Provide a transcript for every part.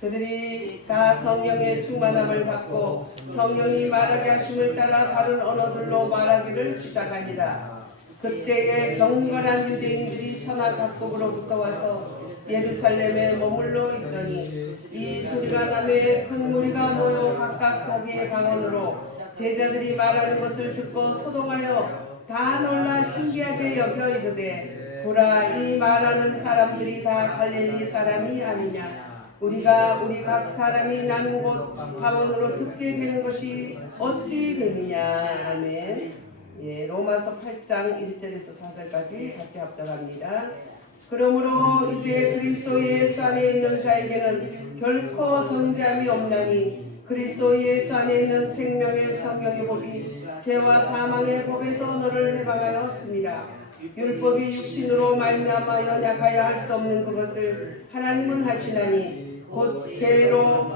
그들이 다 성령의 충만함을 받고 성령이 말하게 하심을 따라 다른 언어들로 말하기를 시작하니라. 그때에 경건한 유대인들이 천하 각국으로부터 와서 예루살렘에 머물러 있더니 이 소리가 나매 큰 무리가 모여 각각 자기의 방언으로 제자들이 말하는 것을 듣고 소동하여 다 놀라 신기하게 여겨 이르되 보라, 이 말하는 사람들이 다 갈릴리 사람이 아니냐. 우리가 우리 각 사람이 나는 곳 방언으로 듣게 되는 것이 어찌 되느냐. 아멘. 예, 로마서 8장 1절에서 4절까지 같이 합독합니다. 그러므로 이제 그리스도 예수 안에 있는 자에게는 결코 정죄함이 없나니 그리스도 예수 안에 있는 생명의 성경의 법이 죄와 사망의 법에서 너를 해방하였습니다. 율법이 육신으로 말미암아 연약하여 할 수 없는 그것을 하나님은 하시나니 곧 죄로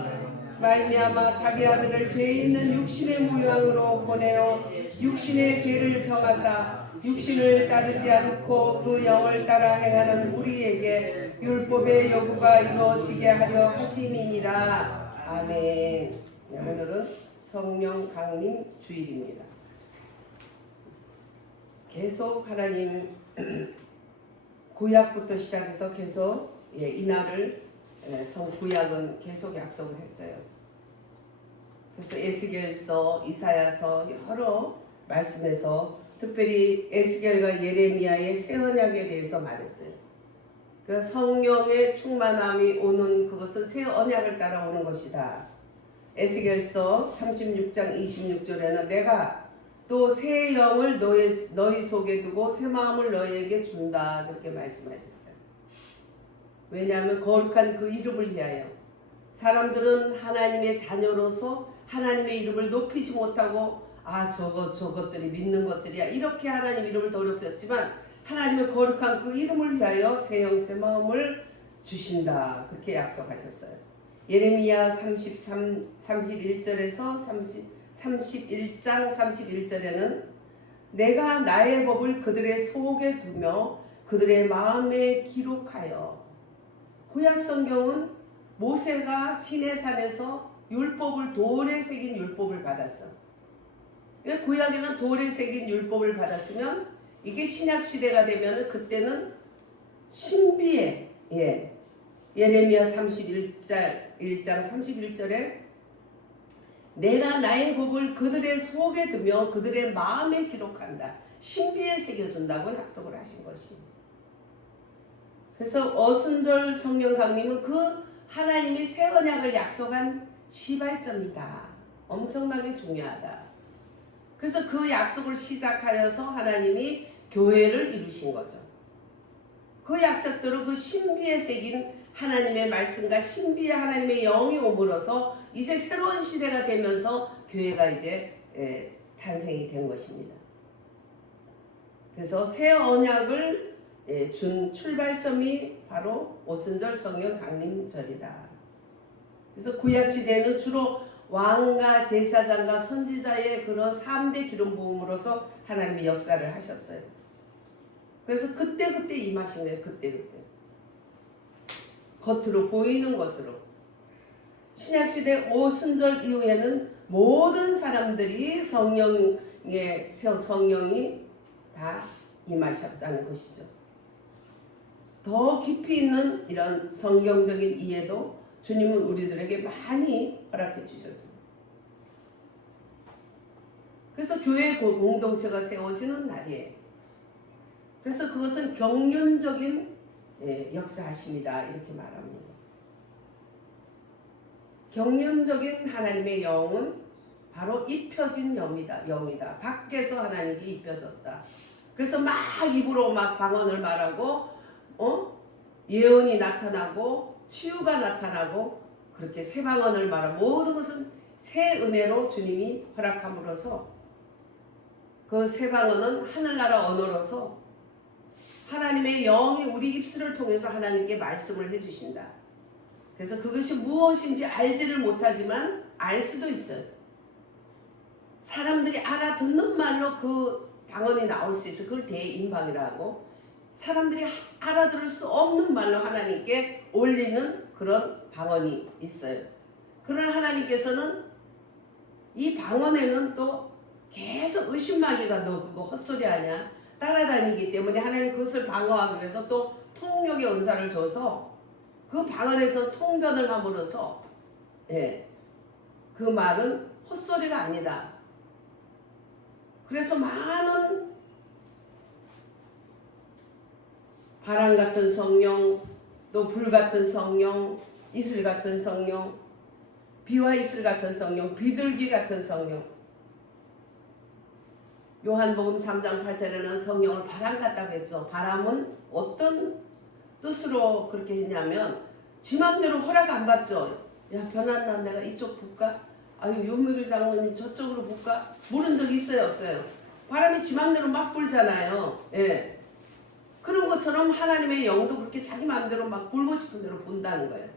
말미암아 자기 아들을 죄 있는 육신의 모양으로 보내어 육신의 죄를 정하사 육신을 따르지 않고 그 영을 따라 행하는 우리에게 율법의 요구가 이루어지게 하려 하심이니라. 아멘. 오늘은 성령 강림 주일입니다. 계속 하나님 구약부터 시작해서 계속 이날을 구약은 계속 약속을 했어요. 그래서 에스겔서, 이사야서 여러 말씀에서 특별히 에스겔과 예레미야의 새 언약에 대해서 말했어요. 그 성령의 충만함이 오는 그것은 새 언약을 따라오는 것이다. 에스겔서 36장 26절에는 내가 또 새 영을 너희 속에 두고 새 마음을 너희에게 준다. 그렇게 말씀하셨어요. 왜냐하면 거룩한 그 이름을 위하여 사람들은 하나님의 자녀로서 하나님의 이름을 높이지 못하고 저것들이 믿는 것들이야 이렇게 하나님 이름을 더럽혔지만 하나님의 거룩한 그 이름을 위하여 새 영 새 마음을 주신다. 그렇게 약속하셨어요. 예레미야 31절에서 31장 31절에는 내가 나의 법을 그들의 속에 두며 그들의 마음에 기록하여. 구약 성경은 모세가 시내산에서 율법을 돌에 새긴 율법을 받았어. 구약에는 돌에 새긴 율법을 받았으면 이게 신약 시대가 되면 그때는 신비에 예레미야 31장 31절에 내가 나의 법을 그들의 속에 두며 그들의 마음에 기록한다. 신비에 새겨준다고 약속을 하신 것입니다. 그래서 어순절 성령 강림은 그 하나님이 새 언약을 약속한 시발점이다. 엄청나게 중요하다. 그래서 그 약속을 시작하여서 하나님이 교회를 이루신 거죠. 그 약속대로 그 신비에 새긴 하나님의 말씀과 신비의 하나님의 영이 오므로서 이제 새로운 시대가 되면서 교회가 이제 탄생이 된 것입니다. 그래서 새 언약을 준 출발점이 바로 오순절 성령 강림절이다. 그래서 구약시대에는 주로 왕과 제사장과 선지자의 그런 3대 기름 부음으로서 하나님이 역사를 하셨어요. 그래서 그때그때 임하신 거예요. 그때그때. 겉으로 보이는 것으로. 신약시대 오순절 이후에는 모든 사람들이 성령이 다 임하셨다는 것이죠. 더 깊이 있는 이런 성경적인 이해도 주님은 우리들에게 많이 허락해 주셨습니다. 그래서 교회 공동체가 세워지는 날이에요. 그래서 그것은 경륜적인 역사하십니다. 이렇게 말합니다. 경륜적인 하나님의 영은 바로 입혀진 영이다. 밖에서 하나님께 입혀졌다. 그래서 막 입으로 막 방언을 말하고 예언이 나타나고 치유가 나타나고 그렇게 새 방언을 말하고 모든 것은 새 은혜로 주님이 허락함으로써 그 새 방언은 하늘나라 언어로서 하나님의 영이 우리 입술을 통해서 하나님께 말씀을 해주신다. 그래서 그것이 무엇인지 알지를 못하지만 알 수도 있어요. 사람들이 알아듣는 말로 그 방언이 나올 수 있어. 그걸 대인방이라고. 사람들이 알아들을 수 없는 말로 하나님께 올리는 그런 방언이 있어요. 그러나 하나님께서는 이 방언에는 또 계속 의심마귀가 너 그거 헛소리 하냐 따라다니기 때문에 하나님 그것을 방어하기 위해서 또 통역의 은사를 줘서 그 방언에서 통변을 함으로써 그 말은 헛소리가 아니다. 그래서 많은 바람 같은 성령, 또 불 같은 성령, 이슬 같은 성령, 비와 이슬 같은 성령, 비둘기 같은 성령. 요한복음 3장 8절에는 성령을 바람 같다고 했죠. 바람은 어떤 뜻으로 그렇게 했냐면 지 맘대로 허락 안 받죠. 야 변한다 내가 이쪽 볼까? 아유 윤미글 장로님 저쪽으로 볼까? 물은 적 있어요 없어요? 바람이 지 맘대로 막 불잖아요. 예. 그런 것처럼 하나님의 영도 그렇게 자기 마음대로 막 불고 싶은 대로 분다는 거예요.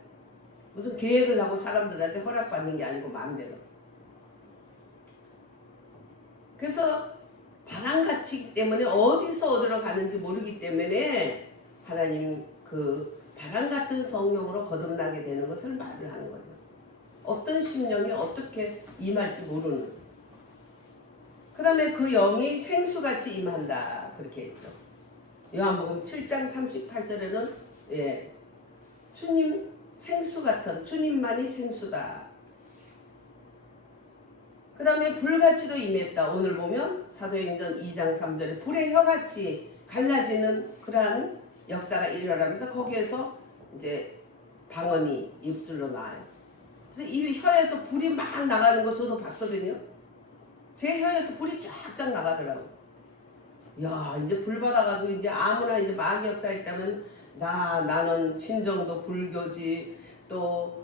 무슨 계획을 하고 사람들한테 허락받는 게 아니고 마음대로. 그래서 바람같이 때문에 어디서 어디로 가는지 모르기 때문에 하나님 그 바람 같은 성령으로 거듭나게 되는 것을 말을 하는 거죠. 어떤 심령이 어떻게 임할지 모르는. 그 다음에 그 영이 생수같이 임한다 그렇게 했죠. 요한복음 7장 38절에는 주님 생수 같은 주님만이 생수다. 그 다음에 불같이도 임했다. 오늘 보면 사도행전 2장 3절에 불의 혀같이 갈라지는 그러한 역사가 일어나면서 거기에서 이제 방언이 입술로 나와요. 그래서 이 혀에서 불이 막 나가는 거 저도 봤거든요. 제 혀에서 불이 쫙쫙 나가더라고. 야 이제 불 받아가지고 이제 아무나 이제 마귀 역사 있다면 나는 친정도 불교지 또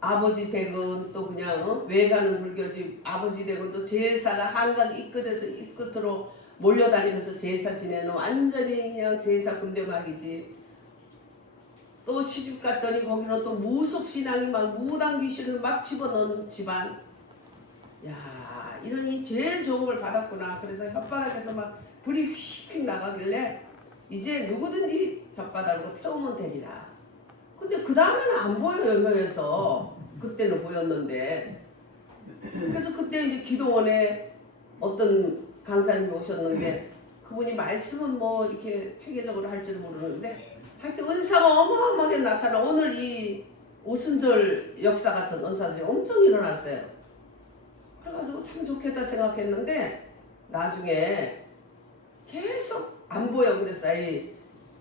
아버지 댁은 또 그냥 외가는 불교지 아버지 댁은 또 제사가 한강 이 끝에서 이 끝으로 몰려다니면서 제사 지내는 완전히 그냥 제사 군대막이지. 또 시집 갔더니 거기는 또 무속신앙이 막 무당 귀신을 막 집어넣은 집안. 야 이러니 제일 좋은 걸 받았구나. 그래서 혓바닥에서 막 불이 휙휙 나가길래 이제 누구든지 혓바닥으로 태우면 되리라. 근데 그 다음에는 안 보여요 혀에서. 그때는 보였는데. 그래서 그때 이제 기도원에 어떤 강사님이 오셨는데 그분이 말씀은 뭐 이렇게 체계적으로 할 줄 모르는데 하여튼 은사가 어마어마하게 나타나. 오늘 이 오순절 역사 같은 은사들이 엄청 일어났어요. 그래가지고 참 좋겠다 생각했는데 나중에 계속 안 보여. 그래서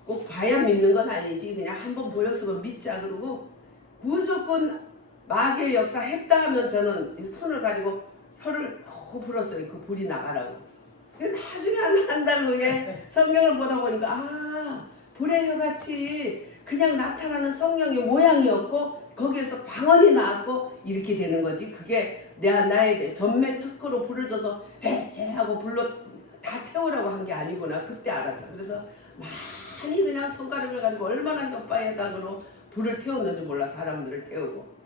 꼭 봐야 믿는 건 아니지. 그냥 한번 보였으면 믿자 그러고 무조건 마귀의 역사 했다 하면 저는 손을 가지고 혀를 호 불었어요. 그 불이 나가라고. 나중에 한 달 후에 성경을 보다 보니까 불의 혀같이 그냥 나타나는 성령의 모양이었고 거기에서 방언이 나왔고 이렇게 되는 거지. 그게 나의 전매 특허로 불을 줘서 해 하고 불로 다 태우라고 한 게 아니구나. 그때 알았어. 그래서 많이 그냥 손가락을 가지고 얼마나 혓바닥으로 불을 태웠는지 몰라. 사람들을 태우고.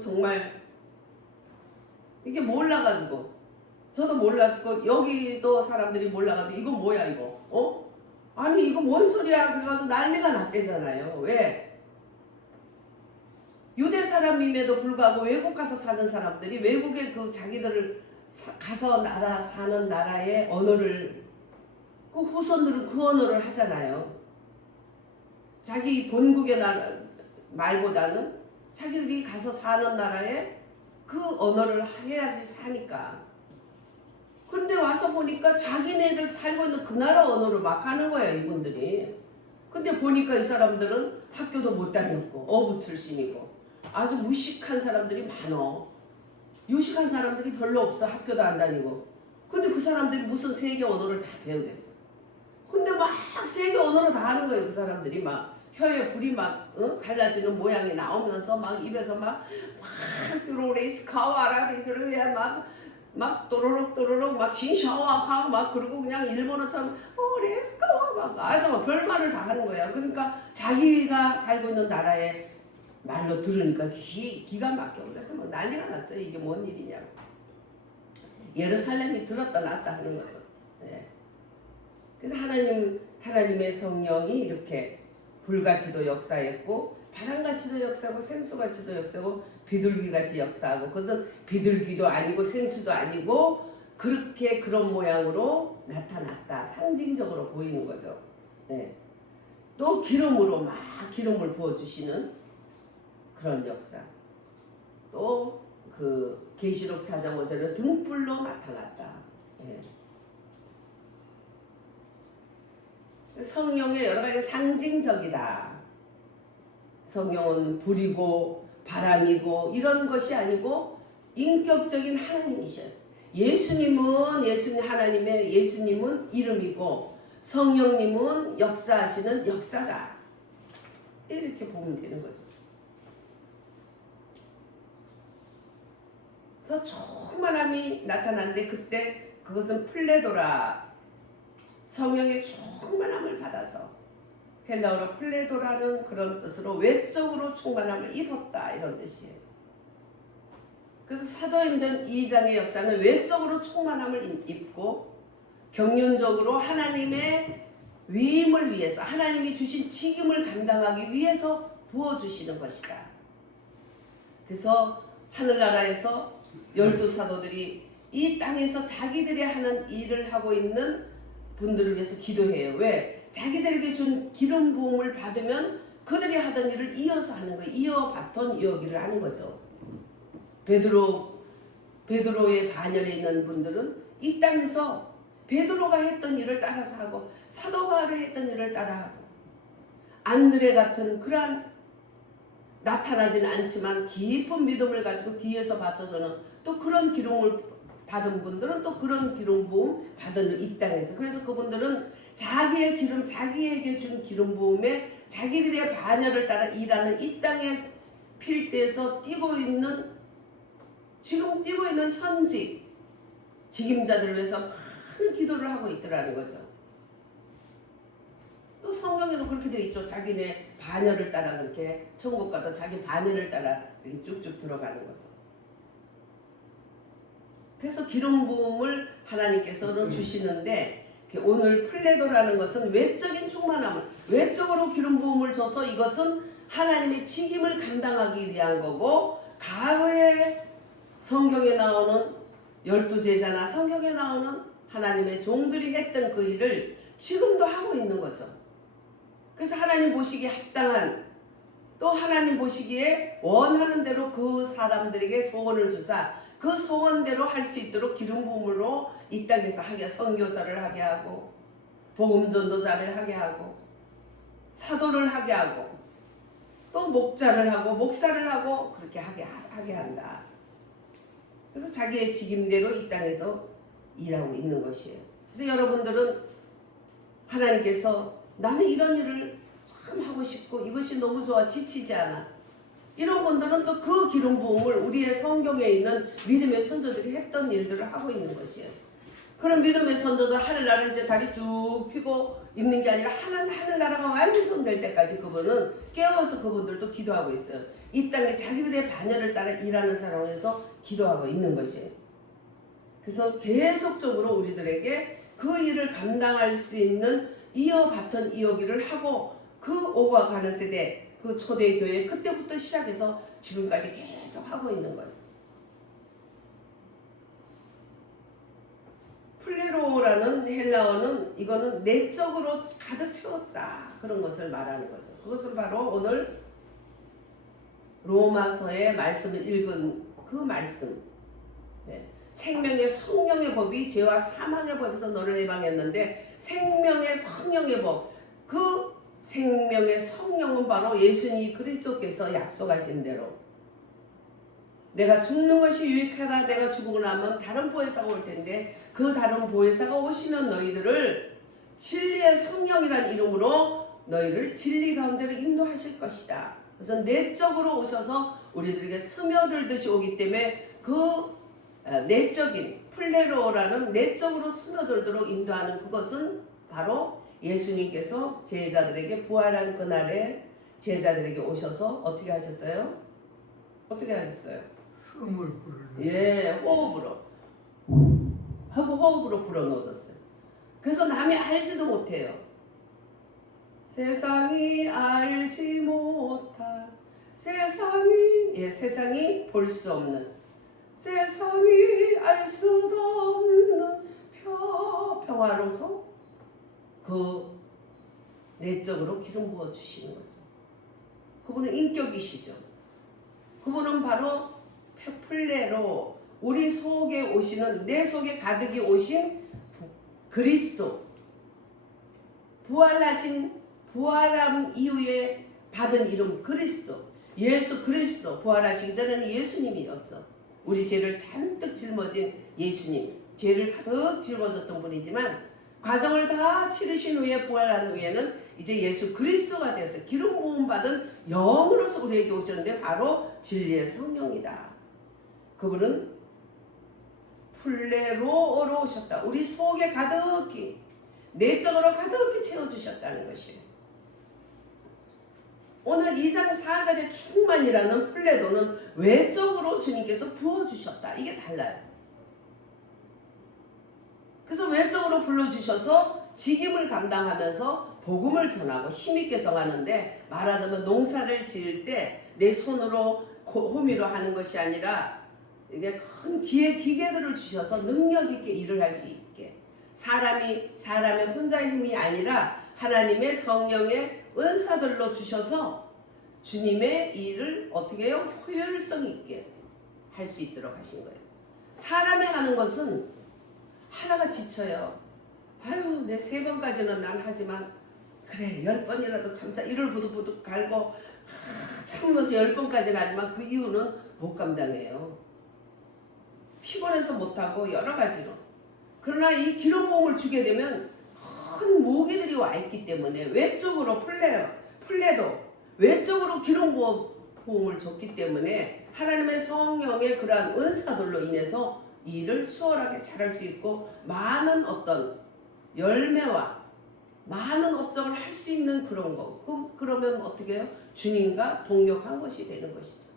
정말 이게 몰라가지고 저도 몰랐고 여기도 사람들이 몰라가지고 이거 뭐야 이거 아니 이거 뭔 소리야 그래가지고 난리가 났대잖아요. 왜? 유대 사람임에도 불구하고 외국 가서 사는 사람들이 외국에 그 자기들을 가서 사는 나라의 언어를 그 후손들은 그 언어를 하잖아요. 자기 본국의 말보다는 자기들이 가서 사는 나라에 그 언어를 해야지 사니까. 그런데 와서 보니까 자기네들 살고 있는 그 나라 언어를 막 하는 거예요 이분들이. 근데 보니까 이 사람들은 학교도 못 다녔고 어부 출신이고 아주 무식한 사람들이 많어. 유식한 사람들이 별로 없어. 학교도 안 다니고. 근데 그 사람들이 무슨 세계 언어를 다 배우겠어. 근데 막 세계 언어로 다 하는 거예요. 그 사람들이 막 혀에 불이 막 갈라지는 모양이 나오면서 막 입에서 막 들어오래 스카와라 이들을 해 막 또로록 막 신샤와카 막 그리고 그냥 일본어처럼 레스카와 막 아주 막 별말을 다 하는 거야. 그러니까 자기가 살고 있는 나라의 말로 들으니까 기가 막혀. 그래서 뭐 난리가 났어요. 이게 뭔 일이냐고. 예루살렘이 들었다 놨다 하는 거죠. 네. 그래서 하나님의 성령이 이렇게 불같이도 역사했고 바람같이도 역사하고 생수같이도 역사하고 비둘기같이 역사하고 그것은 비둘기도 아니고 생수도 아니고 그렇게 그런 모양으로 나타났다. 상징적으로 보이는 거죠. 네. 또 기름으로 막 기름을 부어주시는 그런 역사. 또 그 계시록 4장 5절은 등불로 나타났다. 네. 성령의 여러 가지 상징적이다. 성령은 불이고 바람이고 이런 것이 아니고 인격적인 하나님이셔요. 예수님은 이름이고 성령님은 역사하시는 역사다. 이렇게 보면 되는 거죠. 그래서 충만함이 나타났는데 그때 그것은 플레도라, 성령의 충만함을 받아서 헬라어로 플레도라는 그런 뜻으로 외적으로 충만함을 입었다 이런 뜻이에요. 그래서 사도행전 2장의 역사는 외적으로 충만함을 입고 경륜적으로 하나님의 위임을 위해서 하나님이 주신 직임을 감당하기 위해서 부어주시는 것이다. 그래서 하늘나라에서 12사도들이 이 땅에서 자기들이 하는 일을 하고 있는 분들을 위해서 기도해요. 왜? 자기들에게 준 기름 부음을 받으면 그들이 하던 일을 이어서 하는 거예요. 이어 바톤 이어기를 하는 거죠. 베드로의 반열에 있는 분들은 이 땅에서 베드로가 했던 일을 따라서 하고 사도 바울이 했던 일을 따라하고 안드레 같은 그러한 나타나지는 않지만 깊은 믿음을 가지고 뒤에서 받쳐주는 또 그런 기름을 받은 분들은 또 그런 기름 부음 받은 이 땅에서 그래서 그분들은 자기의 기름 자기에게 준 기름 부음에 자기들의 반열을 따라 일하는 이 땅의 필대에서 지금 뛰고 있는 현직 직임자들을 위해서 많은 기도를 하고 있더라는 거죠. 또 성경에도 그렇게 되어 있죠. 자기네 반열을 따라 그렇게 천국 가도 자기 반열을 따라 이렇게 쭉쭉 들어가는 거죠. 그래서 기름 부음을 하나님께서는 주시는데 오늘 플레도라는 것은 외적인 충만함을 외적으로 기름 부음을 줘서 이것은 하나님의 직임을 감당하기 위한 거고 과거에 성경에 나오는 12제자나 성경에 나오는 하나님의 종들이 했던 그 일을 지금도 하고 있는 거죠. 그래서 하나님 보시기에 합당한 또 하나님 보시기에 원하는 대로 그 사람들에게 소원을 주사 그 소원대로 할 수 있도록 기름 부음으로 이 땅에서 하게 선교사를 하게 하고 복음 전도자를 하게 하고 사도를 하게 하고 또 목자를 하고 목사를 하고 그렇게 하게 한다. 그래서 자기의 직임대로 이 땅에서 일하고 있는 것이에요. 그래서 여러분들은 하나님께서 나는 이런 일을 참 하고 싶고 이것이 너무 좋아 지치지 않아. 이런 분들은 또 그 기름 부음을 우리의 성경에 있는 믿음의 선조들이 했던 일들을 하고 있는 것이에요. 그런 믿음의 선조들 하늘나라 이제 다리 쭉 펴고 있는 게 아니라 하늘나라가 완성될 때까지 그분은 깨어서 그분들도 기도하고 있어요. 이 땅에 자기들의 반열을 따라 일하는 사람에서 기도하고 있는 것이에요. 그래서 계속적으로 우리들에게 그 일을 감당할 수 있는 이어받던 이어기를 하고 그 오고 가는 세대 그 초대교회 그때부터 시작해서 지금까지 계속 하고 있는 거예요. 플레로라는 헬라어는 이거는 내적으로 가득 채웠다 그런 것을 말하는 거죠. 그것은 바로 오늘 로마서의 말씀을 읽은 그 말씀. 네. 생명의 성령의 법이 죄와 사망의 법에서 너를 해방했는데 생명의 성령의 법 그 생명의 성령은 바로 예수님 그리스도께서 약속하신 대로 내가 죽는 것이 유익하다 내가 죽고 나면 다른 보혜사가 올 텐데 그 다른 보혜사가 오시면 너희들을 진리의 성령이라는 이름으로 너희를 진리 가운데로 인도하실 것이다. 그래서 내적으로 오셔서 우리들에게 스며들듯이 오기 때문에 그 내적인 플레로라는 내적으로 스며들도록 인도하는 그것은 바로 예수님께서 제자들에게 부활한 그날에 제자들에게 오셔서 어떻게 하셨어요? 어떻게 하셨어요? 숨을 불어넣어요. 예, 호흡으로 불어넣으셨어요. 그래서 남이 알지도 못해요. 세상이 알지 못한 세상이 볼 수 없는 세상이 알 수도 없는 평화로서 그 내적으로 기름 부어 주시는 거죠. 그분은 인격이시죠. 그분은 바로 플레로 우리 속에 오시는 내 속에 가득히 오신 그리스도 부활함 이후에 받은 이름 그리스도 예수 그리스도 부활하시기 전에는 예수님이었죠. 우리 죄를 잔뜩 짊어진 예수님 죄를 가득 짊어졌던 분이지만 과정을 다 치르신 후에 부활한 후에는 이제 예수 그리스도가 되어서 기름 부음 받은 영으로서 우리에게 오셨는데 바로 진리의 성령이다. 그분은 플레로로 오셨다. 우리 속에 가득히 내적으로 가득히 채워주셨다는 것이에요. 오늘 2장 4절의 충만이라는 플레도는 외적으로 주님께서 부어주셨다. 이게 달라요. 그래서 외적으로 불러주셔서 직임을 감당하면서 복음을 전하고 힘있게 정하는데 말하자면 농사를 지을 때 내 손으로 호미로 하는 것이 아니라 이게 큰 기계들을 주셔서 능력 있게 일을 할 수 있게 사람의 혼자의 힘이 아니라 하나님의 성령의 은사들로 주셔서 주님의 일을 어떻게 해요? 효율성 있게 할 수 있도록 하신 거예요. 사람이 하는 것은 하다가 지쳐요. 아유 내 3번까지는 난 하지만 그래 10번이라도 참자 이를 부득부득 갈고 참으면서 10번까지는 하지만 그 이유는 못 감당해요. 피곤해서 못하고 여러 가지로. 그러나 이 기름 부음을 주게 되면 큰 무기들이 와 있기 때문에 외적으로 플레도 외적으로 기름 부음을 줬기 때문에 하나님의 성령의 그러한 은사들로 인해서 일을 수월하게 잘할 수 있고 많은 어떤 열매와 많은 업적을 할 수 있는 그런 거. 그러면 어떻게 해요? 주님과 동력한 것이 되는 것이죠.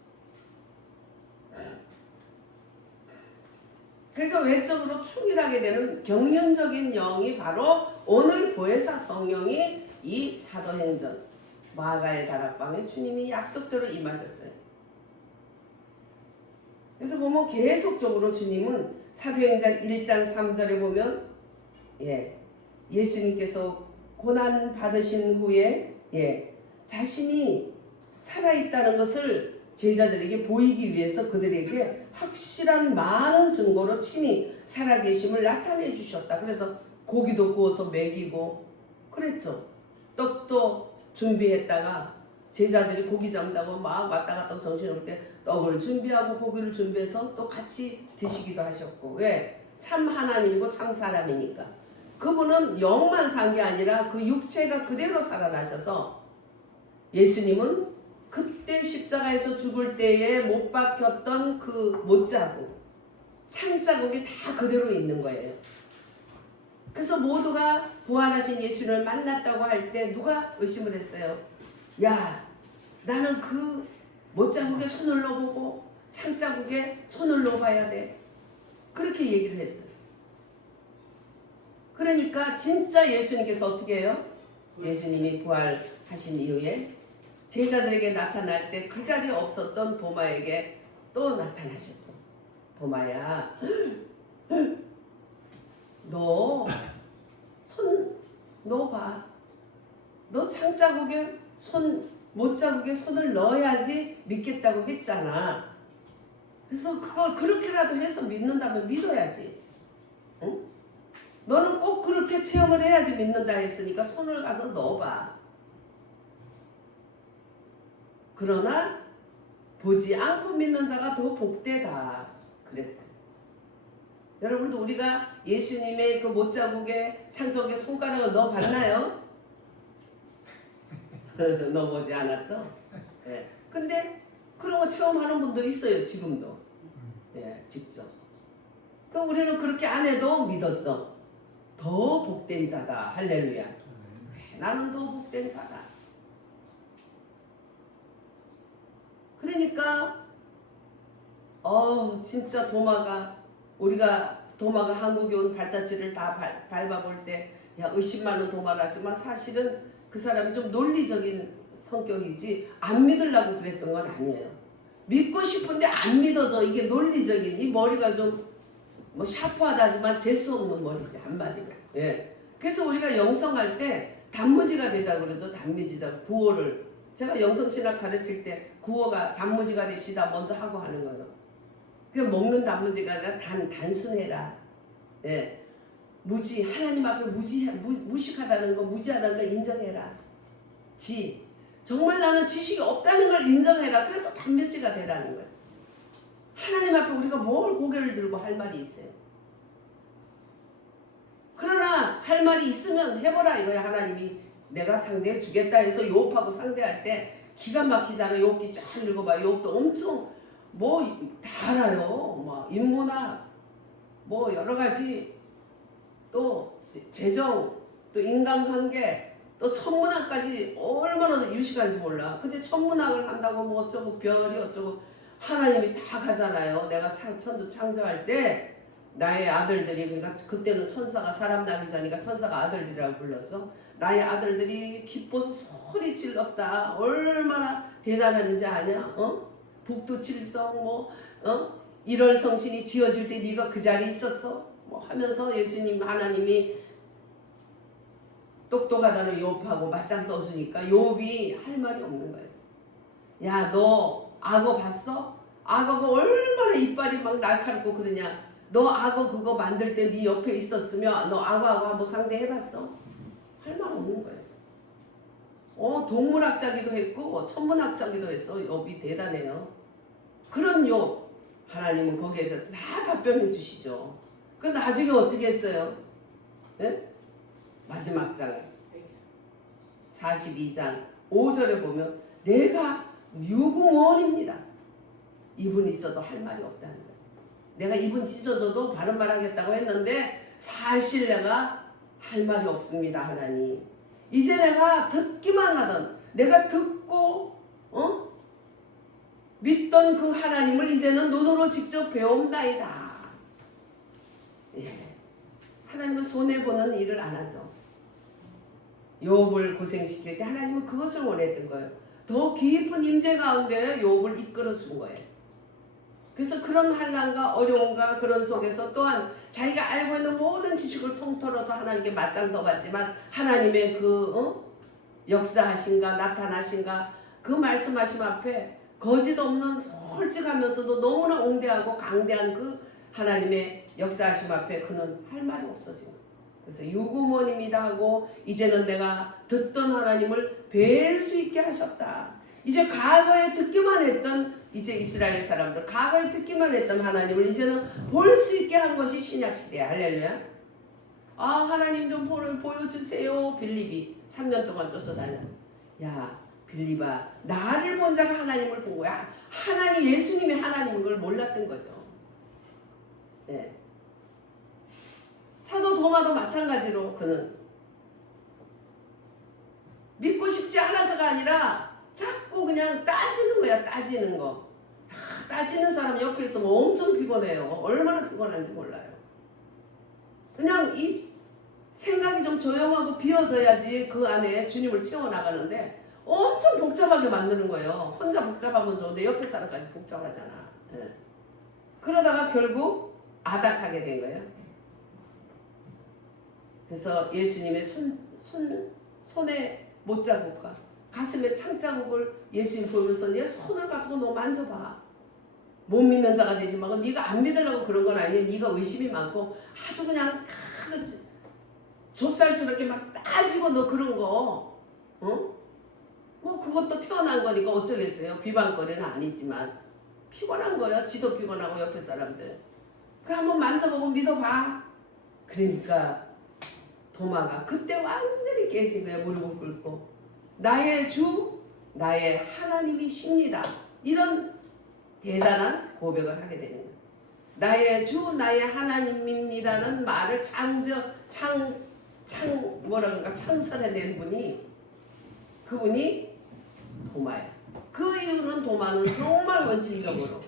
그래서 외적으로 충실하게 되는 경륜적인 영이 바로 오늘 보혜사 성령이 이 사도행전 마가의 다락방에 주님이 약속대로 임하셨어요. 그래서 보면 계속적으로 주님은 사도행전 1장 3절에 보면 예수님께서 고난 받으신 후에 자신이 살아있다는 것을 제자들에게 보이기 위해서 그들에게 확실한 많은 증거로 친히 살아계심을 나타내 주셨다. 그래서 고기도 구워서 먹이고 그랬죠. 떡도 준비했다가 제자들이 고기 잡는다고 막 왔다 갔다 정신없을 때 떡을 준비하고 고기를 준비해서 또 같이 드시기도 하셨고 왜? 참 하나님이고 참 사람이니까. 그분은 영만 산 게 아니라 그 육체가 그대로 살아나셔서 예수님은 그때 십자가에서 죽을 때에 못 박혔던 그 못자국, 창자국이 다 그대로 있는 거예요. 그래서 모두가 부활하신 예수를 만났다고 할 때 누가 의심을 했어요? 야, 나는 그 못자국에 손을 넣어보고 창자국에 손을 넣어봐야 돼. 그렇게 얘기를 했어요. 그러니까 진짜 예수님께서 어떻게 해요? 예수님이 부활하신 이후에 제자들에게 나타날 때 그 자리에 없었던 도마에게 또 나타나셨죠. 도마야, 너 손 넣어봐. 너 창자국에 못자국에 손을 넣어야지 믿겠다고 했잖아. 그래서 그걸 그렇게라도 해서 믿는다면 믿어야지. 응? 너는 꼭 그렇게 체험을 해야지 믿는다 했으니까 손을 가서 넣어봐. 그러나 보지 않고 믿는 자가 더 복되다 그랬어요. 여러분도 우리가 예수님의 그 못자국에 창자국에 손가락을 넣어봤나요? 넣어보지 않았죠? 네. 근데 그런 거 체험하는 분도 있어요. 지금도. 직접. 또 우리는 그렇게 안 해도 믿었어. 더 복된 자다. 할렐루야. 나는 더 복된 자다. 그러니까 진짜 우리가 한국에 온 발자취를 다 밟아볼 때 야 의심많은 도마라지만 사실은 그 사람이 좀 논리적인 성격이지 안 믿으려고 그랬던 건 아니에요. 믿고 싶은데 안 믿어져. 이게 논리적인, 이 머리가 좀 뭐 샤프하다지만 재수 없는 머리지 한마디로. 예. 그래서 우리가 영성할 때 단무지가 되자 그러죠. 단무지자 구호를. 제가 영성신학 가르칠 때 구호가 단무지가 됩시다 먼저 하고 하는 거예요. 그 먹는 단무지가 아니라 단순해라. 예. 무지, 하나님 앞에 무식하다는 거, 무지하다는 걸 인정해라. 정말 나는 지식이 없다는 걸 인정해라. 그래서 단무지가 되라는 거예요. 하나님 앞에 우리가 뭘 고개를 들고 할 말이 있어요. 그러나 할 말이 있으면 해보라 이거야. 하나님이 내가 상대해 주겠다 해서 욥하고 상대할 때 기가 막히잖아요. 욥기 쫙 읽어봐. 욥도 엄청 뭐 다 알아요. 뭐 인문학, 뭐 여러 가지, 또 재정, 또 인간관계, 또 천문학까지 얼마나 유식한지 몰라. 근데 천문학을 한다고 뭐 어쩌고 별이 어쩌고 하나님이 다 가잖아요. 내가 천주 창조할 때 나의 아들들이, 그러니까 그때는 천사가 사람 나기 전이니까 천사가 아들들이라고 불렀죠. 나의 아들들이 기뻐서 소리 질렀다. 얼마나 대단한지 아냐? 북두칠성 뭐 일월 성신이 지어질 때 네가 그 자리에 있었어? 뭐 하면서 예수님 하나님이 똑똑하다는 욥하고 맞짱 떠주니까 욥이 할 말이 없는 거예요. 야, 너 악어 봤어? 악어가 얼마나 이빨이 막 날카롭고 그러냐? 너 악어 그거 만들 때 네 옆에 있었으면 너 악어하고 한번 상대해봤어? 할 말 없는 거예요. 동물학자기도 했고 천문학자기도 했어. 욥이 대단해요. 그런 욥 하나님은 거기에 대해서 다 답변해 주시죠. 그 나중에 어떻게 했어요? 네? 마지막 장에 42장 5절에 보면 내가 유구무원입니다. 입은 있어도 할 말이 없다는 거예요. 내가 입은 찢어져도 바른 말 하겠다고 했는데 사실 내가 할 말이 없습니다. 하나님. 이제 내가 듣기만 하던, 내가 듣고 믿던 그 하나님을 이제는 눈으로 직접 배운다이다. 예. 하나님은 손해보는 일을 안 하죠. 욥을 고생시킬 때 하나님은 그것을 원했던 거예요. 더 깊은 임재 가운데 욥을 이끌어준 거예요. 그래서 그런 환난과 어려움과 그런 속에서 또한 자기가 알고 있는 모든 지식을 통틀어서 하나님께 맞짱 떠봤지만 하나님의 역사하신가 나타나신가 그 말씀하심 앞에 거짓 없는 솔직하면서도 너무나 옹대하고 강대한 그 하나님의 역사하심 앞에 그는 할 말이 없어진 거예요. 그래서 유구원입니다 하고 이제는 내가 듣던 하나님을 뵐 수 있게 하셨다. 이제 과거에 듣기만 했던 이제 이스라엘 사람들, 과거에 듣기만 했던 하나님을 이제는 볼 수 있게 한 것이 신약시대야. 할렐루야. 하나님 좀 보여주세요. 빌립이 3년 동안 쫓아다녀. 야 빌립아, 나를 본 자가 하나님을 본 거야. 하나님, 예수님이 하나님인 걸 몰랐던 거죠. 네. 사도 도마도 마찬가지로 그는 믿고 싶지 않아서가 아니라 자꾸 그냥 따지는 거야. 따지는 거. 따지는 사람 옆에 있으면 엄청 피곤해요. 얼마나 피곤한지 몰라요. 그냥 이 생각이 좀 조용하고 비워져야지 그 안에 주님을 채워나가는데 엄청 복잡하게 만드는 거예요. 혼자 복잡하면 좋은데 옆에 사람까지 복잡하잖아. 네. 그러다가 결국 아닥하게 된 거예요. 그래서 예수님의 손에 못자국과 가슴에 창자국을 예수님 보면서 내 손을 가지고 너 만져봐. 못 믿는 자가 되지 말고 네가 안 믿으려고 그런 건 아니야. 네가 의심이 많고 아주 그냥 좁쌀스럽게 막 따지고 너 그런 거 뭐 그것도 태어난 거니까 어쩌겠어요. 비방거리는 아니지만 피곤한 거야. 지도 피곤하고 옆에 사람들. 그 한번 만져보고 믿어봐. 그러니까 도마가 그때 완전히 깨진 거야. 무릎을 꿇고 나의 주 나의 하나님이십니다. 이런 대단한 고백을 하게 되는 거예요. 나의 주 나의 하나님입니다는 말을 창설해낸 분이 그분이 도마야. 그 이유는 도마는 정말 원심적으로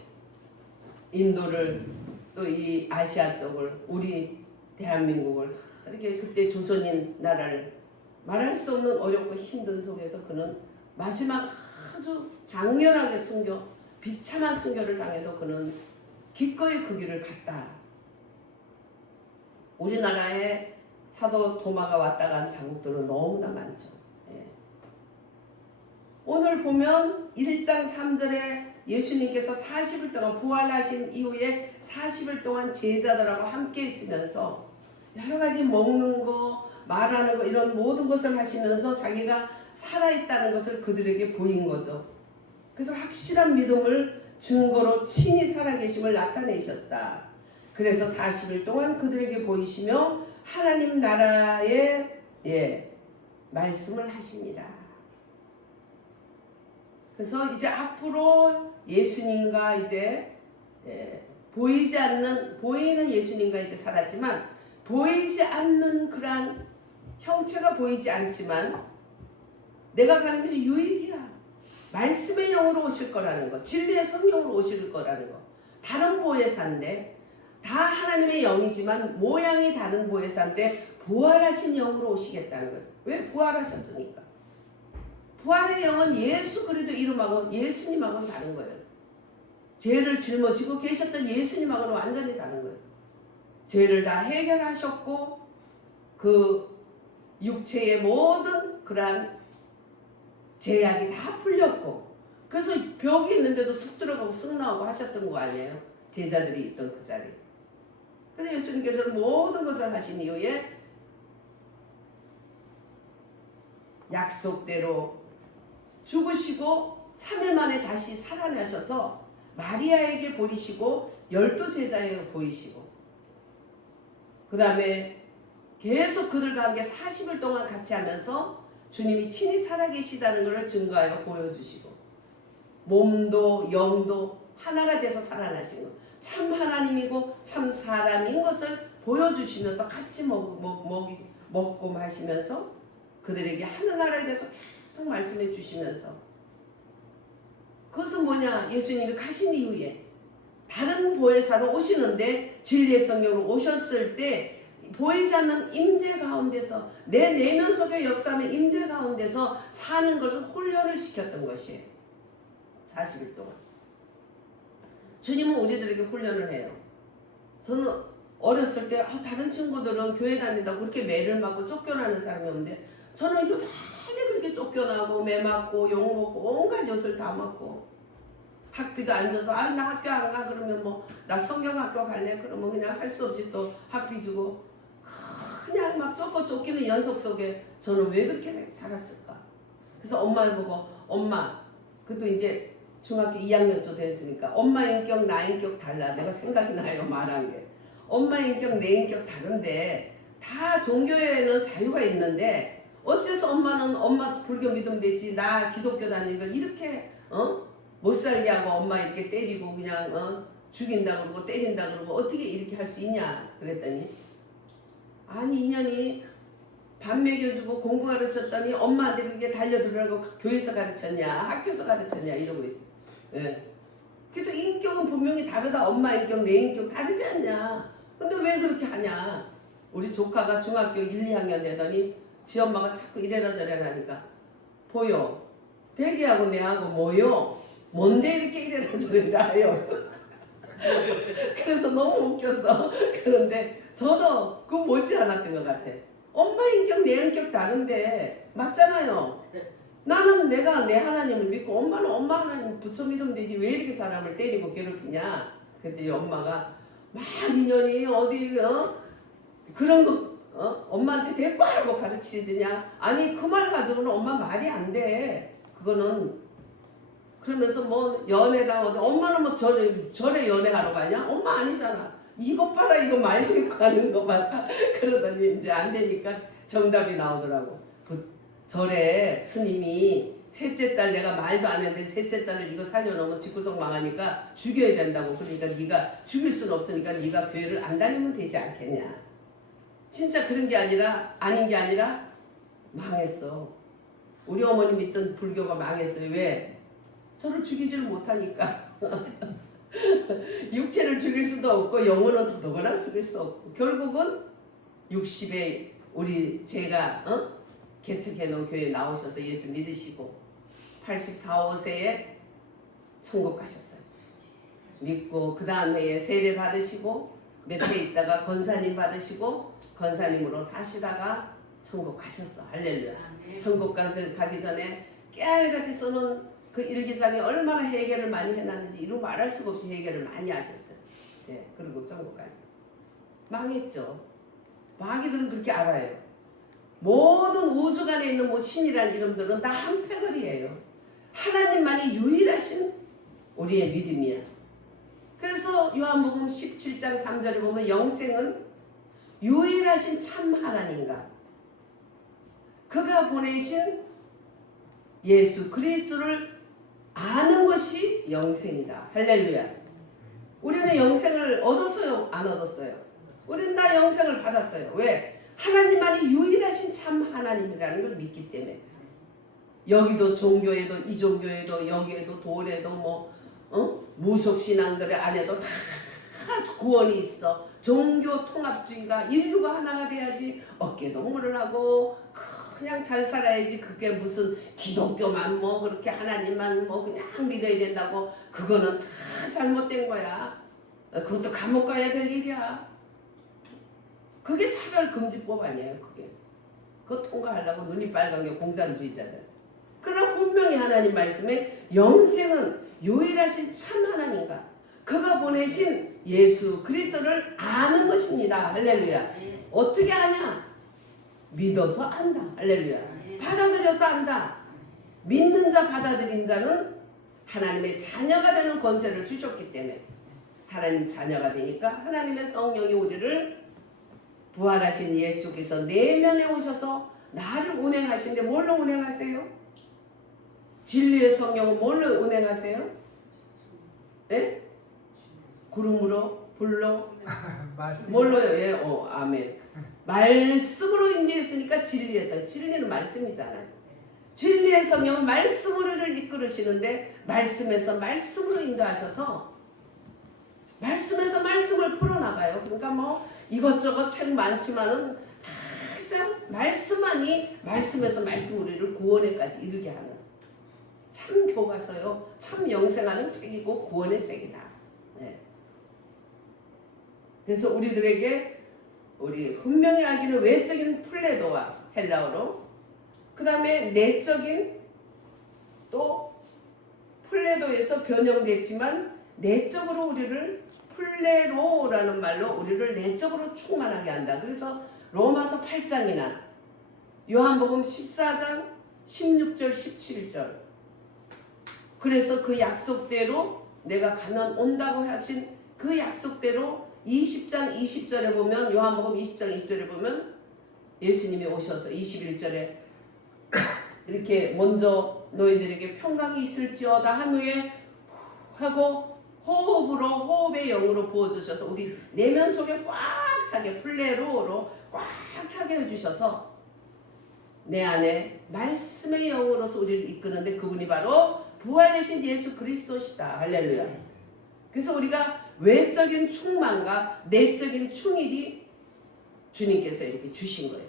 인도를 또 이 아시아 쪽을 우리 대한민국을 이렇게 그때 조선인 나라를 말할 수 없는 어렵고 힘든 속에서 그는 마지막 아주 장렬하게 순교, 비참한 순교를 당해도 그는 기꺼이 그 길을 갔다. 우리나라에 사도 도마가 왔다 간 자국들은 너무나 많죠. 예. 오늘 보면 1장 3절에 예수님께서 40일 동안 부활하신 이후에 40일 동안 제자들하고 함께 있으면서 여러 가지 먹는 거, 말하는 거 이런 모든 것을 하시면서 자기가 살아있다는 것을 그들에게 보인 거죠. 그래서 확실한 믿음을 증거로 친히 살아계심을 나타내셨다. 그래서 40일 동안 그들에게 보이시며 하나님 나라의 말씀을 하시니라. 그래서 이제 앞으로 예수님과 이제 보이지 않는, 보이는 예수님과 이제 살았지만 보이지 않는 그런 형체가 보이지 않지만 내가 가는 것이 유익이야. 말씀의 영으로 오실 거라는 거, 진리의 성령으로 오실 거라는 거. 다른 보혜사인데 다 하나님의 영이지만 모양이 다른 보혜사인데 부활하신 영으로 오시겠다는 거예요. 왜 부활하셨습니까? 부활의 영은 예수 그리스도 이름하고 예수님하고는 다른 거예요. 죄를 짊어지고 계셨던 예수님하고는 완전히 다른 거예요. 죄를 다 해결하셨고 그 육체의 모든 그러한 제약이 다 풀렸고 그래서 벽이 있는데도 쑥 들어가고 쑥 나오고 하셨던 거 아니에요? 제자들이 있던 그 자리에. 그래서 예수님께서는 모든 것을 하신 이후에 약속대로 죽으시고 3일 만에 다시 살아나셔서 마리아에게 보이시고 12제자에게 보이시고 그 다음에 계속 그들과 함께 40일 동안 같이 하면서 주님이 친히 살아계시다는 것을 증거하여 보여주시고 몸도 영도 하나가 돼서 살아나신 것, 참 하나님이고 참 사람인 것을 보여주시면서 같이 먹고 마시면서 그들에게 하늘나라에 대해서 계속 말씀해 주시면서 그것은 뭐냐? 예수님이 가신 이후에 다른 보혜사로 오시는데 진리의 성령으로 오셨을 때 보이지 않는 임재 가운데서 내 내면 속에 역사하는 임재 가운데서 사는 것을 훈련을 시켰던 것이에요. 40일 동안. 주님은 우리들에게 훈련을 해요. 저는 어렸을 때 다른 친구들은 교회 다닌다고 그렇게 매를 맞고 쫓겨나는 사람이 없는데 저는 유달리 그렇게 쫓겨나고 매 맞고 욕 먹고 온갖 엿을 다 맞고 학비도 안 줘서 나 학교 안 가 그러면 뭐 나 성경학교 갈래 그러면 그냥 할 수 없이 또 학비 주고 그냥 막 쫓기는 연속 속에 저는 왜 그렇게 살았을까? 그래서 엄마를 보고 엄마 그것도 이제 중학교 2학년쯤 됐으니까 엄마 인격 나 인격 달라. 내가 생각이 나요 말하는 게. 엄마 인격 내 인격 다른데 다 종교에는 자유가 있는데 어째서 엄마는 엄마 불교 믿으면 되지 나 기독교 다니는 걸 이렇게 못 살게 하고 엄마 이렇게 때리고 그냥 죽인다 그러고 때린다 그러고 어떻게 이렇게 할 수 있냐 그랬더니 아니 인연이 밥 먹여주고 공부 가르쳤더니 엄마한테 그렇게 달려들으라고 교회에서 가르쳤냐 학교에서 가르쳤냐 이러고 있어. 예. 그래도 인격은 분명히 다르다. 엄마 인격 내 인격 다르지 않냐. 근데 왜 그렇게 하냐. 우리 조카가 중학교 1, 2학년 되더니 지 엄마가 자꾸 이래라 저래라 하니까 보여 대기하고 내하고 뭐요? 뭔데 이렇게 이래라 저래라 해요. 그래서 너무 웃겼어. 그런데 저도 그거 못지 않았던 것 같아. 엄마 인격 내 인격 다른데 맞잖아요. 나는 내가 내 하나님을 믿고 엄마는 엄마 하나님 부처 믿으면 되지 왜 이렇게 사람을 때리고 괴롭히냐. 그랬더니 엄마가 막 인연이 어디 그런 거 엄마한테 대꾸하라고 가르치더냐. 아니 그 말 가지고는 엄마 말이 안 돼. 그거는 그러면서 뭐 연애다 엄마는 뭐 절에 연애하러 가냐? 엄마 아니잖아. 이것 봐라 이거 말도 있고 하는 거 봐라. 그러더니 이제 안 되니까 정답이 나오더라고. 그 절에 스님이 셋째 딸 내가 말도 안 했는데 셋째 딸을 이거 살려놓으면 집구석 망하니까 죽여야 된다고. 그러니까 네가 죽일 수는 없으니까 네가 교회를 안 다니면 되지 않겠냐. 진짜 그런 게 아니라 아닌 게 아니라 망했어. 우리 어머니 믿던 불교가 망했어요. 왜? 저를 죽이지를 못하니까. 육체를 죽일 수도 없고 영혼은 더더구나 죽일 수 없고 결국은 60에 우리 제가 개척해 놓은 교회에 나오셔서 예수 믿으시고 84, 5세에 천국 가셨어요. 믿고 그 다음 해에 세례 받으시고 몇 해 있다가 권사님 받으시고 권사님으로 사시다가 천국 가셨어. 할렐루야. 천국 가기 전에 깨알같이 써놓은 그 일기장에 얼마나 해결을 많이 해놨는지 이루 말할 수가 없이 해결을 많이 하셨어요. 예, 그리고 천국까지 망했죠. 마귀들은 그렇게 알아요. 모든 우주간에 있는 뭐 신이라는 이름들은 다 한패거리예요. 하나님만이 유일하신 우리의 믿음이야. 그래서 요한복음 17장 3절에 보면 영생은 유일하신 참 하나님과 그가 보내신 예수 그리스도를 아는 것이 영생이다. 할렐루야. 우리는 영생을 얻었어요? 안 얻었어요? 우리는 다 영생을 받았어요. 왜? 하나님만이 유일하신 참 하나님이라는 걸 믿기 때문에. 여기도 종교에도 이종교에도 여기에도 돌에도 뭐 무속신앙들의 안에도 다 구원이 있어. 종교 통합주의가 인류가 하나가 돼야지 어깨동무를 하고 그냥 잘 살아야지. 그게 무슨 기독교만 뭐 그렇게 하나님만 뭐 그냥 믿어야 된다고. 그거는 다 잘못된 거야. 그것도 감옥 가야 될 일이야. 그게 차별금지법 아니에요. 그거 통과하려고 눈이 빨간 게 공산주의자들. 그러나 분명히 하나님 말씀에 영생은 유일하신 참 하나님과 그가 보내신 예수 그리스도를 아는 것입니다. 할렐루야. 어떻게 아냐? 믿어서 안다. 할렐루야. 받아들여서 안다. 믿는 자 받아들인 자는 하나님의 자녀가 되는 권세를 주셨기 때문에 하나님 자녀가 되니까 하나님의 성령이 우리를 부활하신 예수께서 내면에 오셔서 나를 운행하시는데 뭘로 운행하세요? 진리의 성령은 뭘로 운행하세요? 네? 구름으로? 불로? 뭘로요? 예, 아멘. 말씀으로 인도했으니까 진리의 성. 진리는 말씀이잖아요. 진리의 성령은 말씀으로 우리를 이끌으시는데 말씀에서 말씀으로 인도하셔서 말씀에서 말씀을 풀어나가요. 그러니까 뭐 이것저것 책 많지만은 가장 말씀만이 말씀에서 말씀 우리를 구원에까지 이르게 하는 참 교과서요. 참 영생하는 책이고 구원의 책이다. 네. 그래서 우리들에게 우리 분명히 알기는 외적인 플레도와 헬라어로 그 다음에 내적인 또 플레도에서 변형됐지만 내적으로 우리를 플레로라는 말로 우리를 내적으로 충만하게 한다. 그래서 로마서 8장이나 요한복음 14장 16절 17절 그래서 그 약속대로 내가 가면 온다고 하신 그 약속대로 20장 20절에 보면 요한복음 20장 20절에 보면 예수님이 오셔서 21절에 이렇게 먼저 너희들에게 평강이 있을지어다 한 후에 하고 호흡의 영으로 부어주셔서 우리 내면 속에 꽉 차게 플레로로 꽉 차게 해주셔서 내 안에 말씀의 영으로서 우리를 이끄는데 그분이 바로 부활되신 예수 그리스도시다. 할렐루야. 그래서 우리가 외적인 충만과 내적인 충일이 주님께서 이렇게 주신 거예요.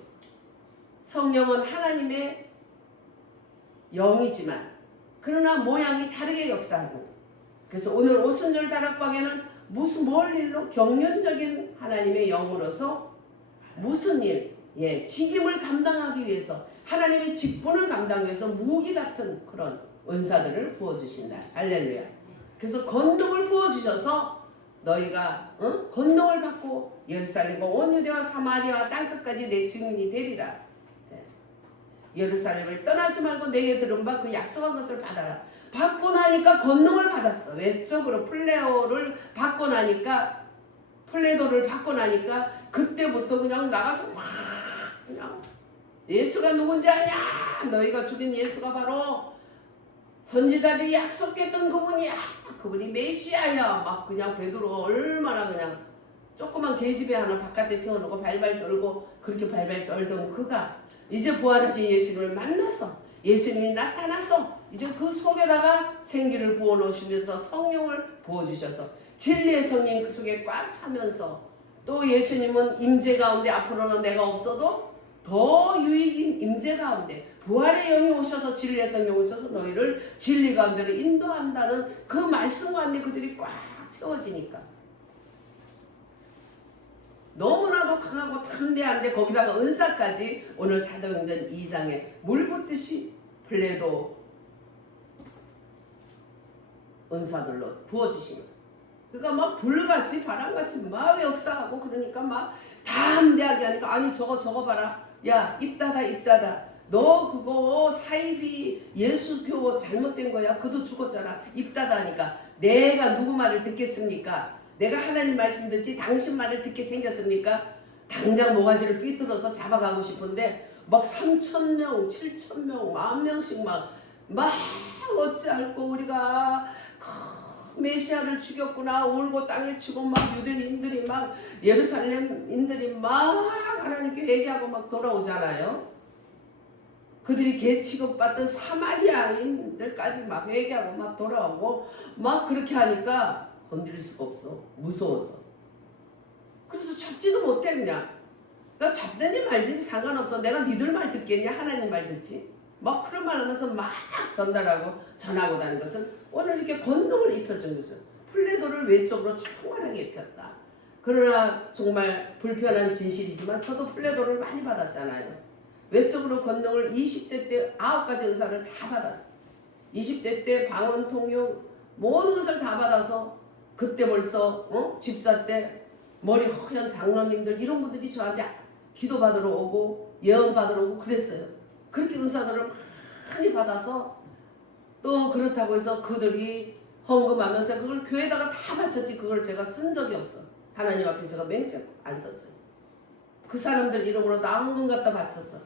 성령은 하나님의 영이지만 그러나 모양이 다르게 역사하는 거예요. 그래서 오늘 오순절 다락방에는 뭘 일로 경륜적인 하나님의 영으로서 무슨 일, 직임을 감당하기 위해서 하나님의 직분을 감당하기 위해서 무기 같은 그런 은사들을 부어주신다. 할렐루야. 그래서 권능을 부어주셔서 너희가 권능을 받고 예루살렘과 온 유대와 사마리아와 땅끝까지 내 증인이 되리라. 예루살렘을 떠나지 말고 내게 들은 바 그 약속한 것을 받아라. 받고 나니까 권능을 받았어. 외적으로 플레도를 받고 나니까 그때부터 그냥 나가서 막 그냥 예수가 누군지 아냐? 너희가 죽인 예수가 바로 선지자들이 약속했던 그분이야. 그분이 메시아야. 막 그냥 베드로가 얼마나 그냥 조그만 계집애 하나 바깥에 세워놓고 발발 떨고 그렇게 발발 떨던 그가 이제 부활하신 예수님을 만나서 예수님이 나타나서 이제 그 속에다가 생기를 부어놓으시면서 성령을 부어주셔서 진리의 성령이 그 속에 꽉 차면서 또 예수님은 임재 가운데 앞으로는 내가 없어도 더 유익인 임재 가운데 부활의 영이 오셔서 진리의 성령이 오셔서 너희를 진리 가운데로 인도한다는 그 말씀 가운데 그들이 꽉 채워지니까 너무나도 강하고 담대한데 거기다가 은사까지 오늘 사도행전 2장에 물 붓듯이 플레도 은사들로 부어주시는 그러니까 막 불같이 바람같이 막 역사하고 그러니까 막 담대하게 하니까 아니 저거 봐라 야 입 닫아 너 그거 사입이 예수교 잘못된 거야 그도 죽었잖아 입 닫아 하니까 내가 누구 말을 듣겠습니까 내가 하나님 말씀 듣지 당신 말을 듣게 생겼습니까 당장 모가지를 삐뚤어서 잡아가고 싶은데 막 3,000명 7,000명 10,000명씩 막 어찌할꼬 우리가 메시아를 죽였구나 울고 땅을 치고 막 유대인들이 막 예루살렘인들이 막 하나님께 회개하고 막 돌아오잖아요. 그들이 개 취급받던 사마리아인들까지 막 회개하고 막 돌아오고 막 그렇게 하니까 건드릴 수가 없어. 무서워서. 그래서 잡지도 못해 그냥. 그러니까 잡든지 말든지 상관없어. 내가 니들 말 듣겠냐 하나님 말 듣지. 막 그런 말 하면서 막 전달하고 전하고 다니는 것은 오늘 이렇게 권능을 입혀준 것은 플레도를 외적으로 충만하게 입혔다. 그러나 정말 불편한 진실이지만 저도 플레도를 많이 받았잖아요. 외적으로 권능을 20대 때 9가지 은사를 다 받았어요. 20대 때 방언, 통역 모든 것을 다 받아서 그때 벌써 집사 때 머리 허연 장로님들 이런 분들이 저한테 기도 받으러 오고 예언 받으러 오고 그랬어요. 그렇게 은사들을 많이 받아서 또 그렇다고 해서 그들이 헌금하면서 그걸 교회에다가 다 바쳤지 그걸 제가 쓴 적이 없어. 하나님 앞에 제가 맹세 안 썼어요. 그 사람들 이름으로 나 헌금 갖다 바쳤어.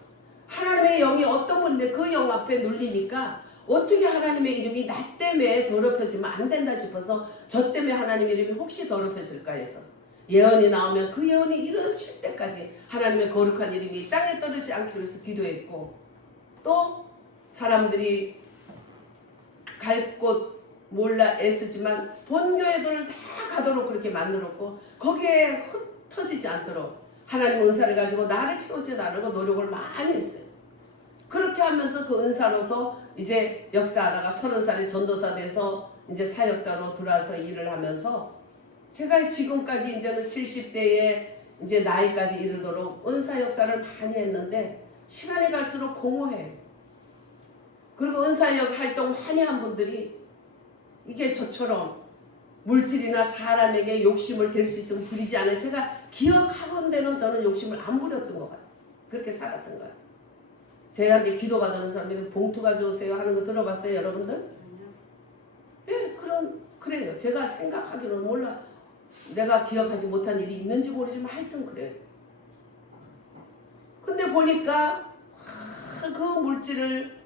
하나님의 영이 어떤 분인데 그 영 앞에 눌리니까 어떻게 하나님의 이름이 나 때문에 더럽혀지면 안 된다 싶어서 저 때문에 하나님의 이름이 혹시 더럽혀질까 해서 예언이 나오면 그 예언이 이루어질 때까지 하나님의 거룩한 이름이 땅에 떨어지지 않기로 해서 기도했고 또 사람들이 갈 곳 몰라 애쓰지만 본교회들을 다 가도록 그렇게 만들었고 거기에 흩어지지 않도록 하나님 은사를 가지고 나를 채우지 않으려고 노력을 많이 했어요. 그렇게 하면서 그 은사로서 이제 역사하다가 30살에 전도사 돼서 이제 사역자로 들어와서 일을 하면서 제가 지금까지 이제는 70대에 이제 나이까지 이르도록 은사 역사를 많이 했는데 시간이 갈수록 공허해요. 그리고 은사역 활동 많이 한 분들이 이게 저처럼 물질이나 사람에게 욕심을 댈 수 있으면 부리지 않아요. 제가 기억하건대는 저는 욕심을 안 부렸던 것 같아요. 그렇게 살았던 거예요. 제한테 기도받는 사람들이 봉투 가져오세요 하는 거 들어봤어요 여러분들? 예, 그래요. 제가 생각하기로는 몰라. 내가 기억하지 못한 일이 있는지 모르지만 하여튼 그래요. 근데 보니까 그 물질을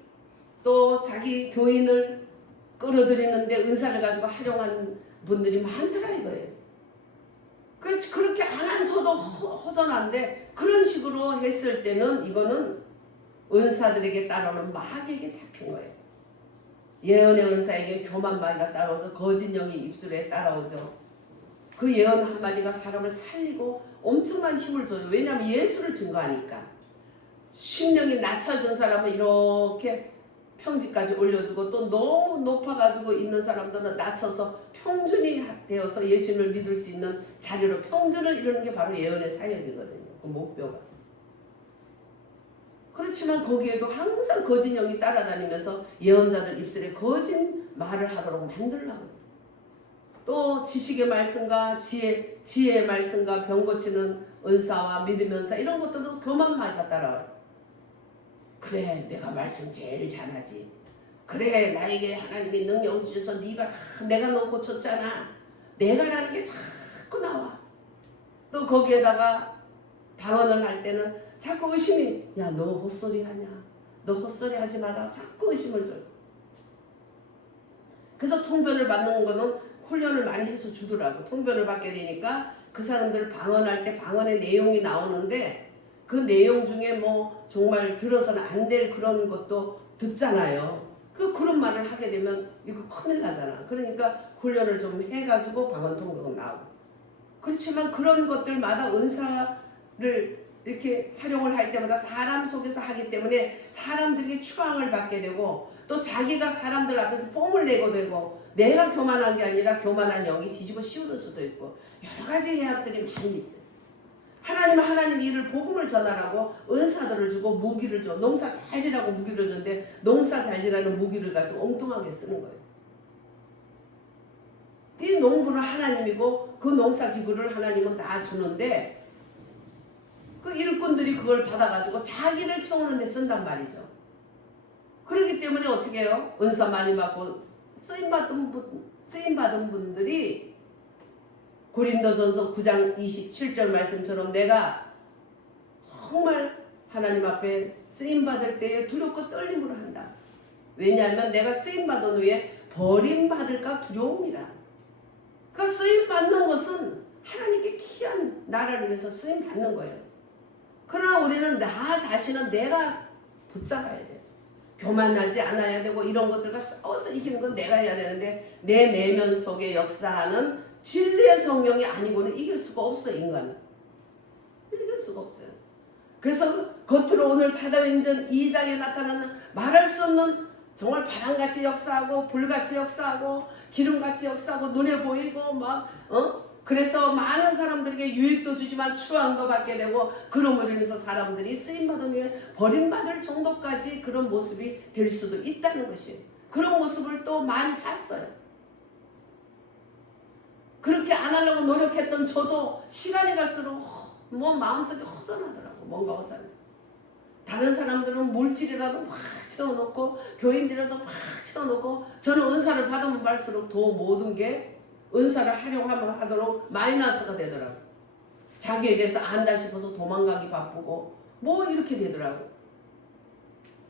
또 자기 교인을 끌어들이는데 은사를 가지고 활용한 분들이 많더라 이거예요. 그렇게 안 한 저도 허전한데 그런 식으로 했을 때는 이거는 은사들에게 따라오는 마귀에게 잡힌 거예요. 예언의 은사에게 교만 마귀가 따라오죠. 거짓 영이 입술에 따라오죠. 그 예언 한마디가 사람을 살리고 엄청난 힘을 줘요. 왜냐하면 예수를 증거하니까. 심령이 낮춰진 사람은 이렇게 평지까지 올려주고 또 너무 높아가지고 있는 사람들은 낮춰서 평준이 되어서 예수님을 믿을 수 있는 자리로 평준을 이루는 게 바로 예언의 사역이거든요. 그 목표가. 그렇지만 거기에도 항상 거짓 영이 따라다니면서 예언자들 입술에 거짓 말을 하도록 만들려고. 또 지식의 말씀과 지혜의 말씀과 병 고치는 은사와 믿음의 은사 이런 것들도 교만 마귀가 따라와요. 그래 내가 말씀 제일 잘하지. 그래 나에게 하나님이 능력 주셔서 네가 다 내가 너 고쳤잖아. 내가라는 게 자꾸 나와. 또 거기에다가 방언을 할 때는 자꾸 의심이 야 너 헛소리 하냐. 너 헛소리 하지 마라. 자꾸 의심을 줘요. 그래서 통변을 받는 거는 훈련을 많이 해서 주더라고. 통변을 받게 되니까 그 사람들 방언할 때 방언의 내용이 나오는데 그 내용 중에 뭐 정말 들어서는 안 될 그런 것도 듣잖아요. 그런 말을 하게 되면 이거 큰일 나잖아. 그러니까 훈련을 좀 해가지고 방언 통역은 나오고. 그렇지만 그런 것들마다 은사를 이렇게 활용을 할 때마다 사람 속에서 하기 때문에 사람들에게 추앙을 받게 되고 또 자기가 사람들 앞에서 뽕을 내고 되고 내가 교만한 게 아니라 교만한 영이 뒤집어 씌우는 수도 있고 여러 가지 해악들이 많이 있어요. 하나님 일을 복음을 전하라고 은사들을 주고 무기를 줘. 농사 잘 지라고 무기를 줬는데 농사 잘 지라는 무기를 가지고 엉뚱하게 쓰는 거예요. 이 농부는 하나님이고 그 농사 기구를 하나님은 다 주는데 그 일꾼들이 그걸 받아가지고 자기를 채우는 데 쓴단 말이죠. 그렇기 때문에 어떻게 해요? 은사 많이 받고 쓰임받은 분들이 고린도전서 9장 27절 말씀처럼 내가 정말 하나님 앞에 쓰임받을 때에 두렵고 떨림으로 한다. 왜냐하면 내가 쓰임받은 후에 버림받을까 두려움이라. 그러니까 쓰임받는 것은 하나님께 귀한 나라를 위해서 쓰임받는 거예요. 그러나 우리는 나 자신은 내가 붙잡아야 돼요. 교만하지 않아야 되고 이런 것들과 싸워서 이기는 건 내가 해야 되는데 내 내면 속에 역사하는 진리의 성령이 아니고는 이길 수가 없어. 인간은 이길 수가 없어요. 그래서 겉으로 오늘 사도행전 2장에 나타나는 말할 수 없는 정말 바람같이 역사하고 불같이 역사하고 기름같이 역사하고 눈에 보이고 막 그래서 많은 사람들에게 유익도 주지만 추앙도 받게 되고 그럼으로 인해서 사람들이 쓰임받은 후에 버림받을 정도까지 그런 모습이 될 수도 있다는 것이 그런 모습을 또 많이 봤어요. 그렇게 안 하려고 노력했던 저도 시간이 갈수록 뭐 마음속에 허전하더라고. 뭔가 허전해. 다른 사람들은 물질이라도 막 채워놓고 교인들이라도 막 채워놓고 저는 은사를 받으면 받을수록 더 모든 게 은사를 활용하면 하도록 마이너스가 되더라고. 자기에 대해서 안다 싶어서 도망가기 바쁘고 뭐 이렇게 되더라고.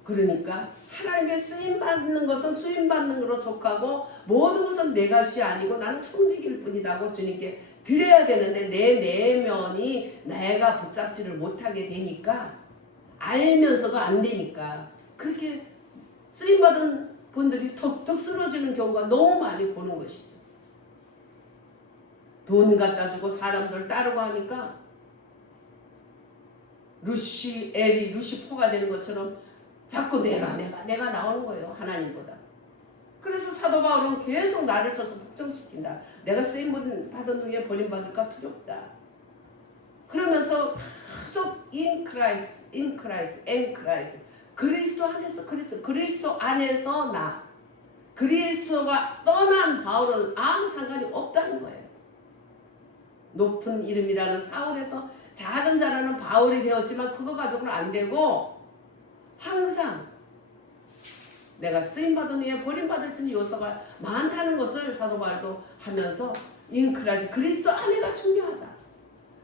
그러니까 하나님의 쓰임받는 것은 쓰임받는 것으로 속하고 모든 것은 내 것이 아니고 나는 청지기일 뿐이다고 주님께 드려야 되는데 내 내면이 내가 붙잡지를 못하게 되니까 알면서도 안 되니까 그렇게 쓰임받은 분들이 턱턱 쓰러지는 경우가 너무 많이 보는 것이죠. 돈 갖다 주고 사람들 따르고 하니까 루시포가 되는 것처럼 자꾸 내가 나오는 거예요. 하나님보다. 그래서 사도 바울은 계속 나를 쳐서 복종시킨다. 내가 쓰임 받은 후에 버림받을까 두렵다. 그러면서 계속 in Christ 그리스도 안에서 그리스도 안에서 나 그리스도가 떠난 바울은 아무 상관이 없다는 거예요. 높은 이름이라는 사울에서 작은 자라는 바울이 되었지만 그거 가지고는 안 되고 항상 내가 쓰임받은 후에 버림받을 수 있는 요소가 많다는 것을 사도 바울도 하면서 인크라지 그리스도 안에가 중요하다.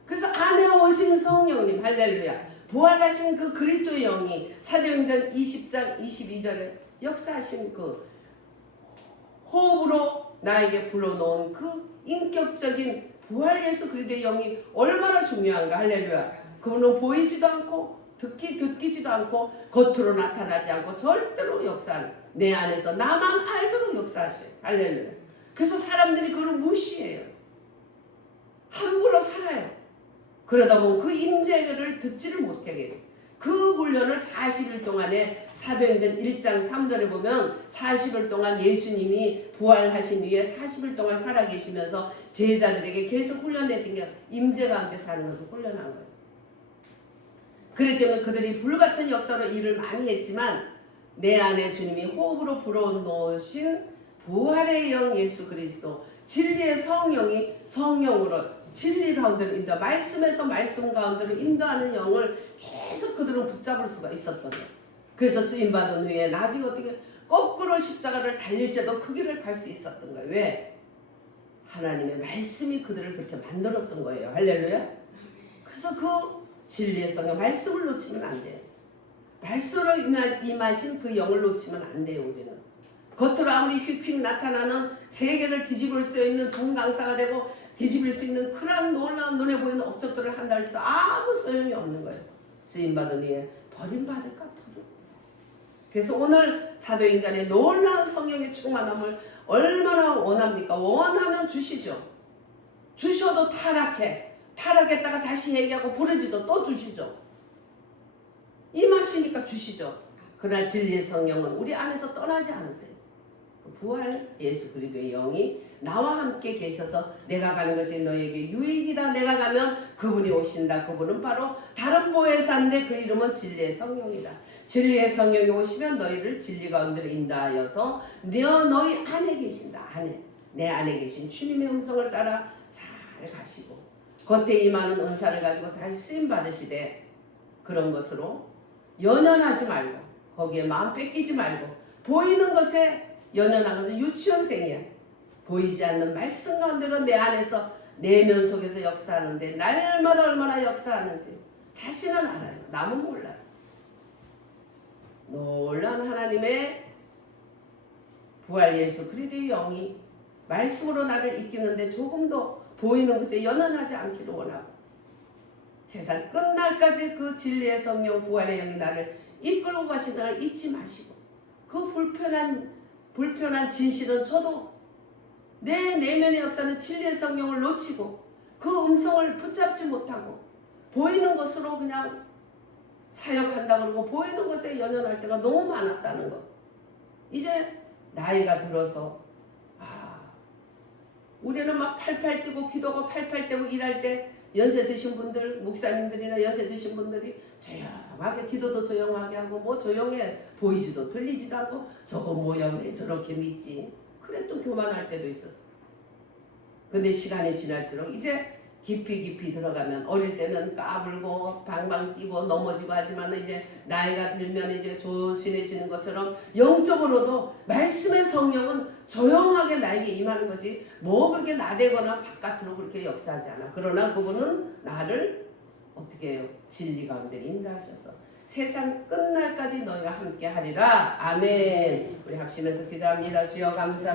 그래서 안에 오신 성령님 할렐루야 부활하신 그 그리스도의 영이 사도행전 20장 22절에 역사하신 그 호흡으로 나에게 불러놓은 그 인격적인 부활 예수 그리스도의 영이 얼마나 중요한가 할렐루야. 그분은 보이지도 않고 듣기지도 않고 겉으로 나타나지 않고 절대로 역사하는 내 안에서 나만 알도록 역사하셔요. 할렐루야. 그래서 사람들이 그걸 무시해요. 함부로 살아요. 그러다 보면 그 임재를 듣지를 못하게 돼요. 그 훈련을 40일 동안에 사도행전 1장 3절에 보면 40일 동안 예수님이 부활하신 뒤에 40일 동안 살아계시면서 제자들에게 계속 훈련했던 게 임재 가운데 사는 것을 훈련한 거예요. 그렇기 때문에 그들이 불같은 역사로 일을 많이 했지만 내 안에 주님이 호흡으로 불어넣으신 부활의 영 예수 그리스도 진리의 성령이 성령으로 진리 가운데로 인도 말씀에서 말씀 가운데로 인도하는 영을 계속 그들은 붙잡을 수가 있었던 거예요. 그래서 쓰임받은 후에 나중에 어떻게 거꾸로 십자가를 달릴지도 그 길을 갈 수 있었던 거예요. 왜? 하나님의 말씀이 그들을 그렇게 만들었던 거예요. 할렐루야. 그래서 그 진리의 성령 말씀을 놓치면 안 돼요. 말씀으로 임하신 그 영을 놓치면 안 돼요. 우리는 겉으로 아무리 휙휙 나타나는 세계를 뒤집을 수 있는 동강사가 되고 뒤집을 수 있는 그런 놀라운 눈에 보이는 업적들을 한다 할지도 아무 소용이 없는 거예요. 쓰임받은 후에 버림받을까 두려워. 그래서 오늘 사도행전의 놀라운 성령의 충만함을 얼마나 원합니까? 원하면 주시죠. 주셔도 타락했다가 다시 얘기하고 부르지도 또 주시죠. 임하시니까 주시죠. 그러나 진리의 성령은 우리 안에서 떠나지 않으세요. 부활 예수 그리스도의 영이 나와 함께 계셔서 내가 가는 것이 너에게 유익이다. 내가 가면 그분이 오신다. 그분은 바로 다른 보혜사인데 그 이름은 진리의 성령이다. 진리의 성령이 오시면 너희를 진리 가운데로 인도하여서 너희 안에 계신다. 내 안에 계신 주님의 음성을 따라 잘 가시고 겉에 임하는 은사를 가지고 잘 쓰임 받으시되 그런 것으로 연연하지 말고 거기에 마음 뺏기지 말고 보이는 것에 연연하는 유치원생이야. 보이지 않는 말씀 가운데로 내 안에서 내면 속에서 역사하는데 날마다 얼마나 역사하는지 자신은 알아요. 남은 몰라요. 놀라운 하나님의 부활 예수 그리스도의 영이 말씀으로 나를 이끄는데 조금도 보이는 것에 연연하지 않기를 원하고 세상 끝날까지 그 진리의 성령 부활의 영이 나를 이끌고 가신다는 걸 잊지 마시고 그 불편한 진실은 저도 내 내면의 역사는 진리의 성령을 놓치고 그 음성을 붙잡지 못하고 보이는 것으로 그냥 사역한다 그러고 보이는 것에 연연할 때가 너무 많았다는 것. 이제 나이가 들어서 우리는 막 팔팔 뛰고 기도가 팔팔 뛰고 일할 때 연세 드신 분들 목사님들이나 연세 드신 분들이 조용하게 기도도 조용하게 하고 뭐 조용해 보이지도 들리지도 않고 저거 뭐야 왜 저렇게 믿지 그랬던 교만할 때도 있었어. 근데 시간이 지날수록 이제 깊이 들어가면 어릴 때는 까불고 방방 뛰고 넘어지고 하지만 이제 나이가 들면 이제 조신해지는 것처럼 영적으로도 말씀의 성령은 조용하게 나에게 임하는 거지 뭐 그렇게 나대거나 바깥으로 그렇게 역사하지 않아. 그러나 그분은 나를 어떻게 해요? 진리 가운데 인도하셔서 세상 끝날까지 너희와 함께 하리라. 아멘. 우리 합심해서 기도합니다. 주여 감사합니다.